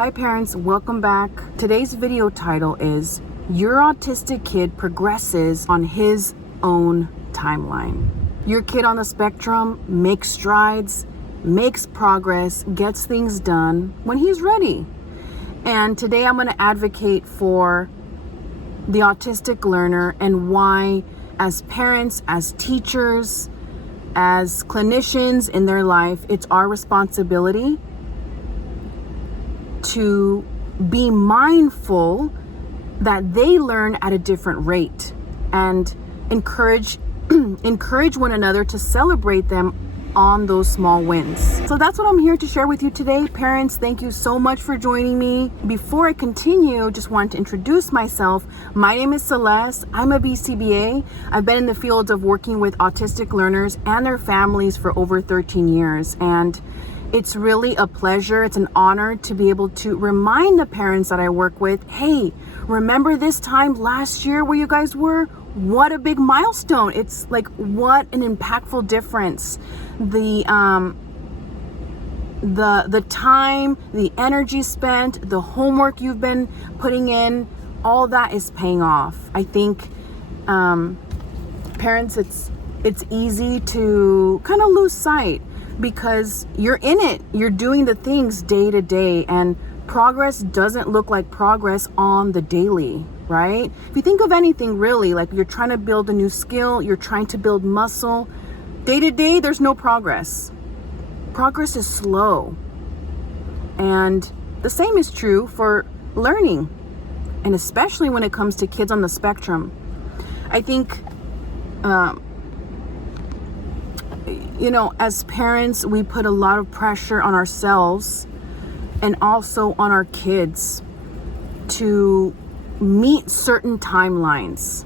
Hi parents, welcome back. Today's video title is Your Autistic Kid Progresses on His Own Timeline. Your kid on the spectrum makes strides, makes progress, gets things done when he's ready. And today I'm going to advocate for the autistic learner and why, as parents, as teachers, as clinicians in their life, it's our responsibility to be mindful that they learn at a different rate and encourage one another to celebrate them on those small wins. So that's what I'm here to share with you today. Parents, thank you so much for joining me. Before I continue, just want to introduce myself. My name is Celeste. I'm a BCBA. I've been in the field of working with autistic learners and their families for over 13 years. And it's really a pleasure. It's an honor to be able to remind the parents that I work with, hey, remember this time last year where you guys were? What a big milestone. It's like, what an impactful difference. The time, the energy spent, the homework you've been putting in, all that is paying off. I think parents, it's easy to kind of lose sight because you're in it. You're doing the things day to day, and progress doesn't look like progress on the daily, right? If you think of anything really, like you're trying to build a new skill, you're trying to build muscle, day to day, there's no progress. Progress is slow. And the same is true for learning, and especially when it comes to kids on the spectrum. I think, as parents, we put a lot of pressure on ourselves and also on our kids to meet certain timelines.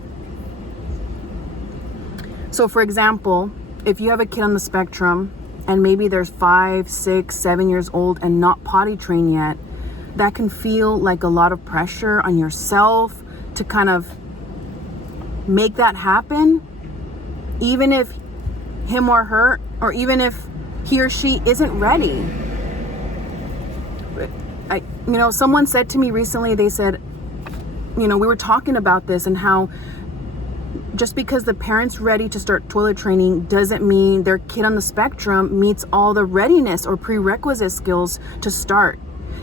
So for example, if you have a kid on the spectrum and maybe they're 5, 6, 7 years old and not potty trained yet, that can feel like a lot of pressure on yourself to kind of make that happen, even if him or her, or even if he or she isn't ready. Someone said to me recently, they said, we were talking about this and how just because the parent's ready to start toilet training doesn't mean their kid on the spectrum meets all the readiness or prerequisite skills to start.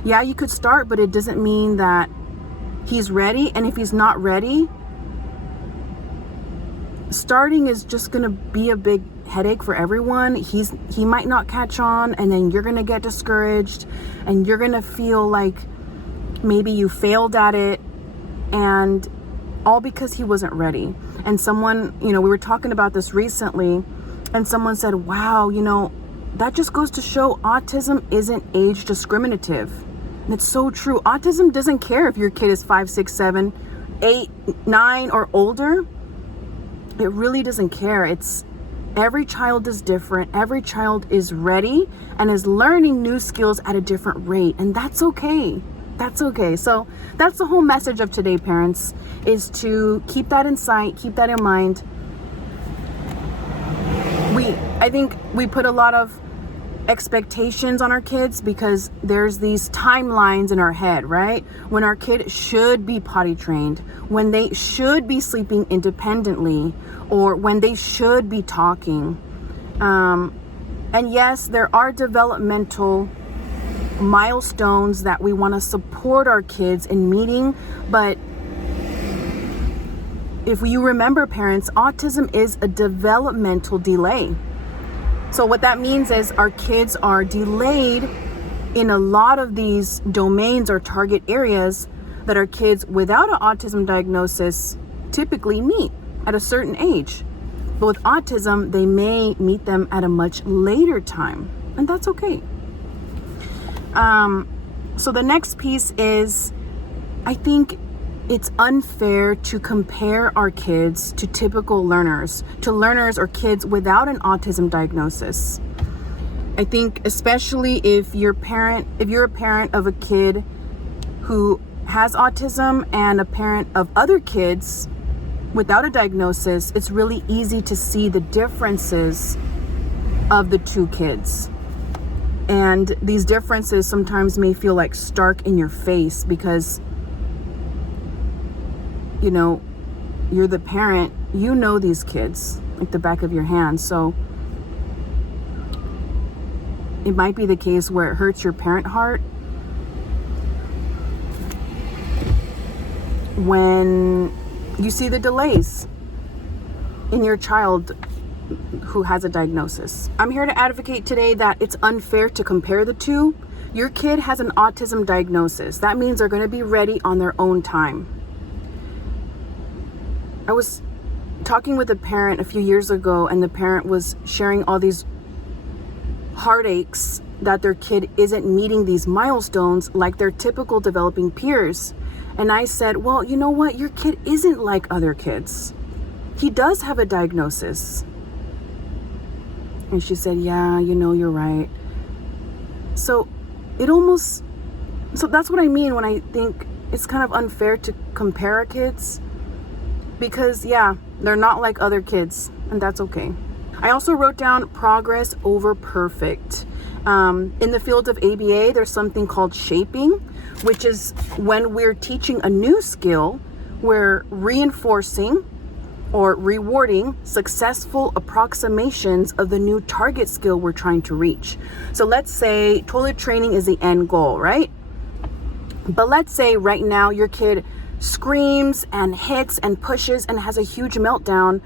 Yeah, you could start, but it doesn't mean that he's ready. And if he's not ready, starting is just going to be a big headache for everyone. He might not catch on, and then you're going to get discouraged and you're going to feel like maybe you failed at it, and all because he wasn't ready. And someone, we were talking about this recently, and someone said, wow, that just goes to show autism isn't age discriminative. And it's so true. Autism doesn't care if your kid is 5, 6, 7, 8, 9 or older. It really doesn't care. Every child is different. Every child is ready and is learning new skills at a different rate. And that's okay. That's okay. So that's the whole message of today, parents, is to keep that in sight, keep that in mind. I think we put a lot of expectations on our kids because there's these timelines in our head, right? When our kid should be potty trained, when they should be sleeping independently, or when they should be talking. And yes, there are developmental milestones that we want to support our kids in meeting, but if you remember, parents, autism is a developmental delay. So what that means is our kids are delayed in a lot of these domains or target areas that our kids without an autism diagnosis typically meet at a certain age. But with autism, they may meet them at a much later time, and that's okay. So the next piece is, I think it's unfair to compare our kids to typical learners, to learners or kids without an autism diagnosis. I think especially if you're a parent of a kid who has autism and a parent of other kids without a diagnosis, it's really easy to see the differences of the two kids. And these differences sometimes may feel like stark in your face because, you know, you're the parent, you know these kids like the back of your hand. So it might be the case where it hurts your parent heart when you see the delays in your child who has a diagnosis. I'm here to advocate today that it's unfair to compare the two. Your kid has an autism diagnosis. That means they're going to be ready on their own time. I was talking with a parent a few years ago, and the parent was sharing all these heartaches that their kid isn't meeting these milestones like their typical developing peers. And I said, well, you know what? Your kid isn't like other kids. He does have a diagnosis. And she said, yeah, you know, you're right. So that's what I mean when I think it's kind of unfair to compare our kids, because yeah, they're not like other kids, and that's okay. I also wrote down progress over perfect. In the field of ABA, there's something called shaping, which is when we're teaching a new skill, we're reinforcing or rewarding successful approximations of the new target skill we're trying to reach. So let's say toilet training is the end goal, right? But let's say right now your kid screams and hits and pushes and has a huge meltdown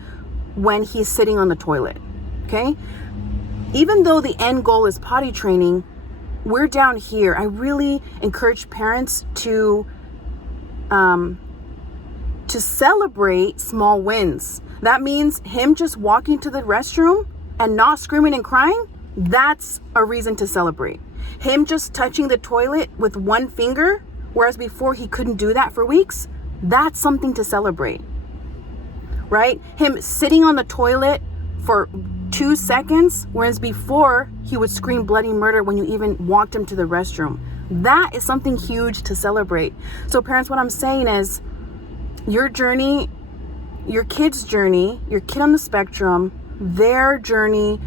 when he's sitting on the toilet, okay? Even though the end goal is potty training, we're down here. I really encourage parents to celebrate small wins. That means him just walking to the restroom and not screaming and crying, that's a reason to celebrate. Him just touching the toilet with one finger, whereas before he couldn't do that for weeks, that's something to celebrate, right? Him sitting on the toilet for 2 seconds, whereas before he would scream bloody murder when you even walked him to the restroom. That is something huge to celebrate. So parents, what I'm saying is, your journey, your kid's journey, your kid on the spectrum, their journey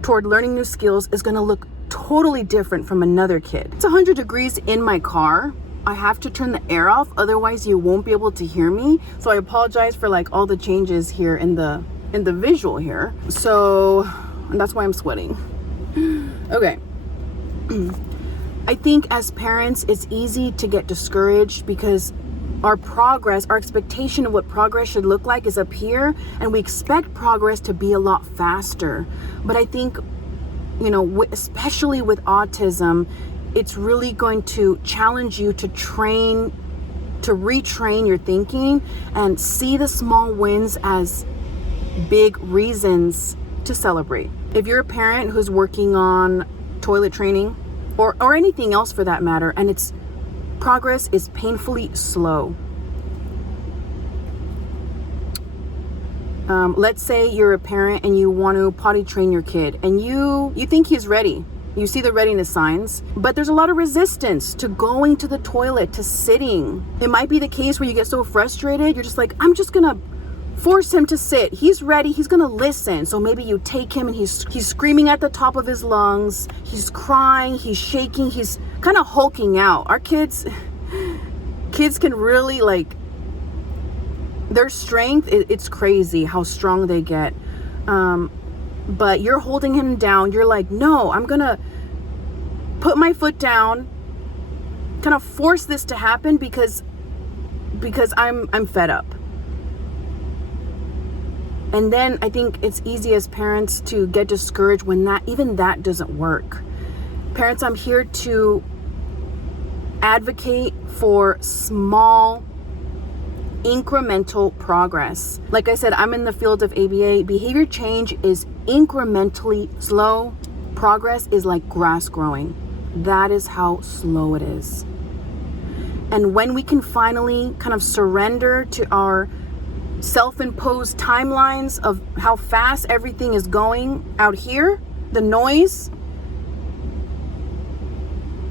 toward learning new skills is going to look totally different from another kid. It's 100 degrees in my car. I have to turn the air off, otherwise you won't be able to hear me. So I apologize for like all the changes here in the visual here. So, and that's why I'm sweating. Okay. I think as parents, it's easy to get discouraged because our progress, our expectation of what progress should look like is up here, and we expect progress to be a lot faster. But I think, you know, especially with autism, it's really going to challenge you to retrain your thinking and see the small wins as big reasons to celebrate. If you're a parent who's working on toilet training or anything else for that matter, and its progress is painfully slow. Let's say you're a parent and you want to potty train your kid and you think he's ready. You see the readiness signs, but there's a lot of resistance to going to the toilet, to sitting. It might be the case where you get so frustrated, you're just like, I'm just gonna force him to sit. He's ready, he's gonna listen. So maybe you take him and he's screaming at the top of his lungs, he's crying, he's shaking, he's kind of hulking out. Our kids can really, like, their strength, it's crazy how strong they get. But you're holding him down. You're like, no, I'm gonna put my foot down, kind of force this to happen because I'm fed up. And then I think it's easy as parents to get discouraged when even that doesn't work. Parents, I'm here to advocate for small, incremental progress. Like I said, I'm in the field of ABA. Behavior change is incrementally slow. Progress is like grass growing. That is how slow it is. And when we can finally kind of surrender to our self-imposed timelines of how fast everything is going out here, the noise,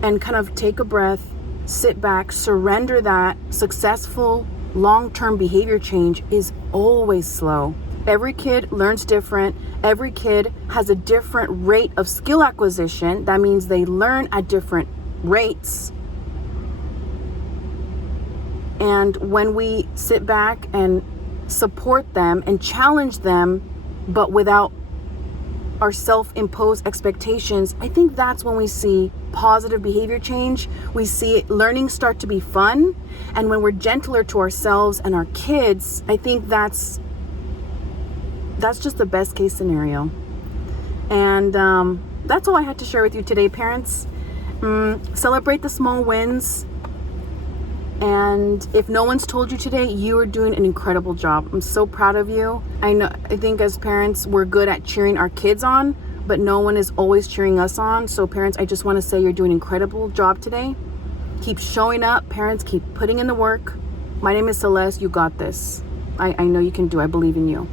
and kind of take a breath, sit back, surrender that, successful long-term behavior change is always slow. Every kid learns different. Every kid has a different rate of skill acquisition. That means they learn at different rates. And when we sit back and support them and challenge them, but without our self-imposed expectations, I think that's when we see positive behavior change. We see learning start to be fun. And when we're gentler to ourselves and our kids, I think that's just the best case scenario. And that's all I had to share with you today, parents. Celebrate the small wins. And if no one's told you today, you are doing an incredible job. I'm so proud of you. I think as parents, we're good at cheering our kids on, but no one is always cheering us on. So parents, I just want to say you're doing an incredible job today. Keep showing up. Parents, keep putting in the work. My name is Celeste. You got this. I know you can do. I believe in you.